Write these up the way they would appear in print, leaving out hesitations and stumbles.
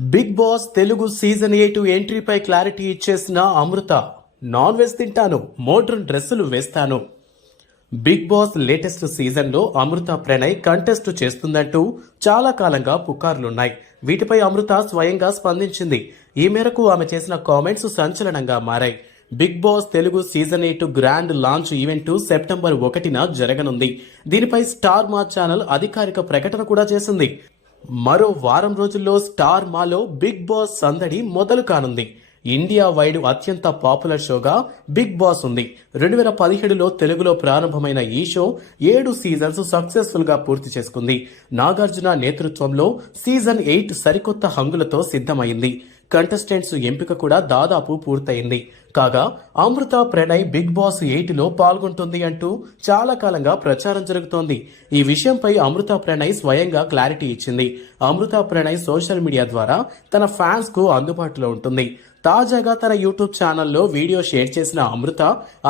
Big boss Telugu season 8 ఎంట్రీపై clarity ఇచ్చేసిన Amrutha. Non veg తింటాను, మోడ్రన్ డ్రెస్సులు వేస్తాను. బిగ్ బాస్ లేటెస్ట్ సీజన్లో అమృత ప్రణయ్ కంటెస్ట్ చేస్తుందంటూ చాలా కాలంగా పుకార్లున్నాయి. వీటిపై అమృత స్వయంగా స్పందించింది. ఈ మేరకు ఆమె చేసిన కామెంట్స్ సంచలనంగా మారాయి. Big boss Telugu season 8 grand launch event September 1న జరగనుంది. దీనిపై స్టార్ మా ఛానల్ అధికారిక ప్రకటన కూడా చేసింది. మరో వారం రోజుల్లో స్టార్ మాలో బిగ్ బాస్ సందడి మొదలు కానుంది. ఇండియా వైడ్ అత్యంత పాపులర్ షోగా బిగ్ బాస్ ఉంది. 2017లో తెలుగులో ప్రారంభమైన ఈ షో 7 సీజన్స్ సక్సెస్ఫుల్ గా పూర్తి చేసుకుంది. నాగార్జున నేతృత్వంలో సీజన్ 8 సరికొత్త హంగులతో సిద్ధమైంది. కంటెస్టెంట్స్ ఎంపిక కూడా దాదాపు పూర్తయింది. కాగా అమృత ప్రణయ్ బిగ్ బాస్ 8లో పాల్గొంటుంది అంటూ చాలా కాలంగా ప్రచారం జరుగుతోంది. ఈ విషయంపై అమృత ప్రణయ్ స్వయంగా క్లారిటీ ఇచ్చింది. అమృత ప్రణయ్ సోషల్ మీడియా ద్వారా తన ఫ్యాన్స్ కు అందుబాటులో ఉంటుంది. తాజాగా తన యూట్యూబ్ ఛానల్లో వీడియో షేర్ చేసిన అమృత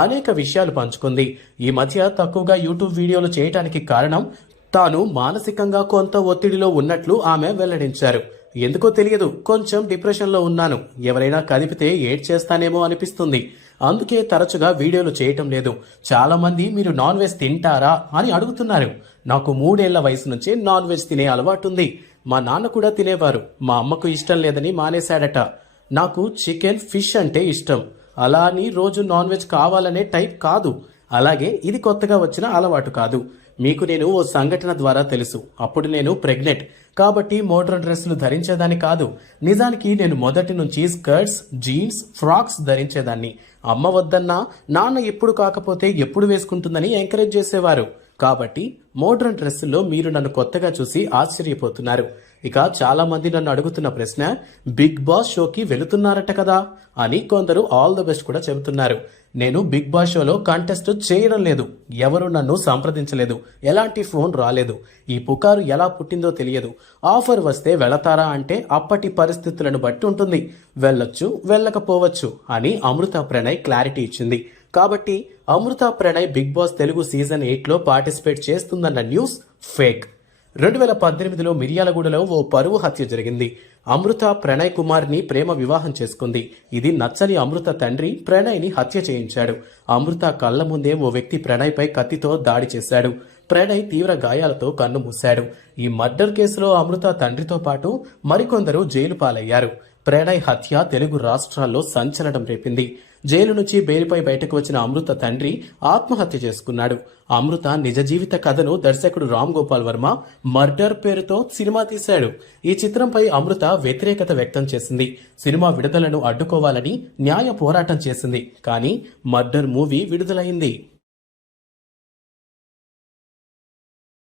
అనేక విషయాలు పంచుకుంది. ఈ మధ్య తక్కువగా యూట్యూబ్ వీడియోలు చేయడానికి కారణం తాను మానసికంగా కొంత ఒత్తిడిలో ఉన్నట్లు ఆమె వెల్లడించారు. ఎందుకో తెలియదు, కొంచెం డిప్రెషన్లో ఉన్నాను. ఎవరైనా కదిపితే ఏడ్చేస్తానేమో అనిపిస్తుంది. అందుకే తరచుగా వీడియోలు చేయటం లేదు. చాలా మంది మీరు నాన్ వెజ్ తింటారా అని అడుగుతున్నారు. నాకు 3 ఏళ్ల వయసు నుంచే నాన్ వెజ్ తినే అలవాటుంది. మా నాన్న కూడా తినేవారు. మా అమ్మకు ఇష్టం లేదని మానేశాడట. నాకు చికెన్, ఫిష్ అంటే ఇష్టం. అలా అని రోజు నాన్ వెజ్ కావాలనే టైప్ కాదు. అలాగే ఇది కొత్తగా వచ్చిన అలవాటు కాదు. మీకు నేను ఓ సంఘటన ద్వారా తెలుసు. అప్పుడు నేను ప్రెగ్నెంట్ కాబట్టి మోడ్రన్ డ్రెస్సులు ధరించేదాన్ని కాదు. నిజానికి నేను మొదటి నుంచి స్కర్ట్స్, జీన్స్, ఫ్రాక్స్ ధరించేదాన్ని. అమ్మ వద్దన్నా నాన్న ఎప్పుడు కాకపోతే ఎప్పుడు వేసుకుంటుందని ఎంకరేజ్ చేసేవారు. కాబట్టి మోడ్రన్ డ్రెస్సుల్లో మీరు నన్ను కొత్తగా చూసి ఆశ్చర్యపోతున్నారు. ఇక చాలా మంది నన్ను అడుగుతున్న ప్రశ్న, బిగ్ బాస్ షోకి వెళుతున్నారట కదా అని కొందరు ఆల్ ద బెస్ట్ కూడా చెబుతున్నారు. నేను బిగ్ బాస్ షోలో కంటెస్ట్ చేయడం లేదు. ఎవరు నన్ను సంప్రదించలేదు. ఎలాంటి ఫోన్ రాలేదు. ఈ పుకారు ఎలా పుట్టిందో తెలియదు. ఆఫర్ వస్తే వెళతారా అంటే అప్పటి పరిస్థితులను బట్టి ఉంటుంది. వెళ్ళొచ్చు, వెళ్ళకపోవచ్చు అని అమృత ప్రణయ్ క్లారిటీ ఇచ్చింది. కాబట్టి Amrutha Pranay big boss Telugu season 8లో పార్టిసిపేట్ చేస్తుందన్న న్యూస్ ఫేక్. 2018లో మిర్యాలగూడలో ఓ పరువు హత్య జరిగింది. అమృత ప్రణయ్ కుమార్ని ప్రేమ వివాహం చేసుకుంది. ఇది నచ్చని అమృత తండ్రి ప్రణయ్ని హత్య చేయించాడు. అమృత కళ్ల ముందే ఓ వ్యక్తి ప్రణయ్పై కత్తితో దాడి చేశాడు. ప్రణయ్ తీవ్ర గాయాలతో కన్ను మూశాడు. ఈ మర్డర్ కేసులో అమృత తండ్రితో పాటు మరికొందరు జైలు పాలయ్యారు. ప్రణయ్ హత్య తెలుగు రాష్ట్రాల్లో సంచలనం రేపింది. జైలు నుంచి బెయిల్పై బయటకు వచ్చిన అమృత తండ్రి ఆత్మహత్య చేసుకున్నాడు. అమృత నిజ జీవిత కథను దర్శకుడు రామ్ గోపాల్ వర్మ మర్డర్ పేరుతో సినిమా తీశాడు. ఈ చిత్రంపై అమృత వ్యతిరేకత వ్యక్తం చేసింది. సినిమా విడుదలను అడ్డుకోవాలని న్యాయ పోరాటం చేసింది. కానీ మర్డర్ మూవీ విడుదలైంది.